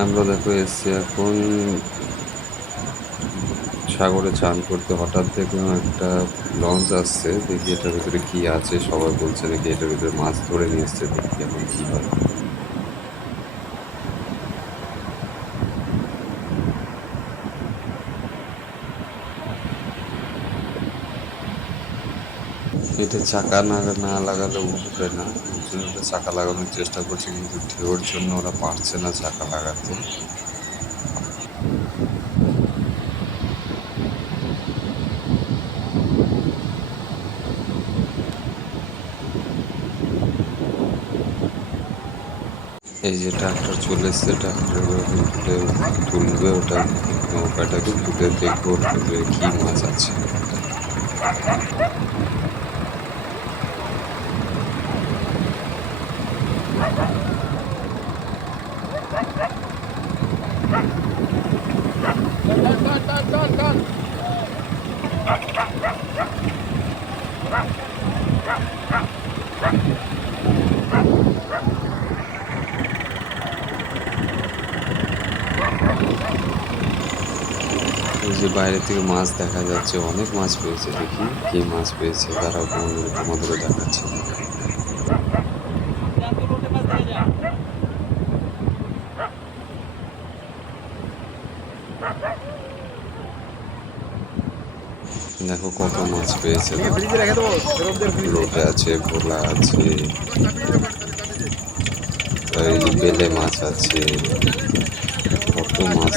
আমরা দেখো এসছি এখন সাগরে চান করতে। হঠাৎ দেখলাম একটা লঞ্চ আসছে। দেখি এটার ভেতরে কি আছে? সবাই বলছে নাকি এটার ভেতরে মাছ ধরে নিয়ে এসছে। দেখি এখন কি হয়। এটা চাকা না লাগালে উঠবে না। ওই জন্য ওটা চাকা লাগানোর চেষ্টা করছে, কিন্তু ঢেউর জন্য ওরা পারছে না চাকা লাগাতে। এই যে ট্রাক্টর চলে এসছে, ট্রাক্টরে করে এখন তুলবে ওটা নৌকাটাকে তুলে দেখবো ওর ভেতরে কি মাছ আছে। এই যে বাইরে থেকে মাছ দেখা যাচ্ছে, অনেক মাছ পেয়েছে। দেখি কি মাছ পেয়েছে, তারাও তোমাদেরও দেখাচ্ছে। দেখো কত মাছ পেয়েছে। লোটে আছে, ভোলা আছে, এই যে বেলে মাছ আছে, কত মাছ।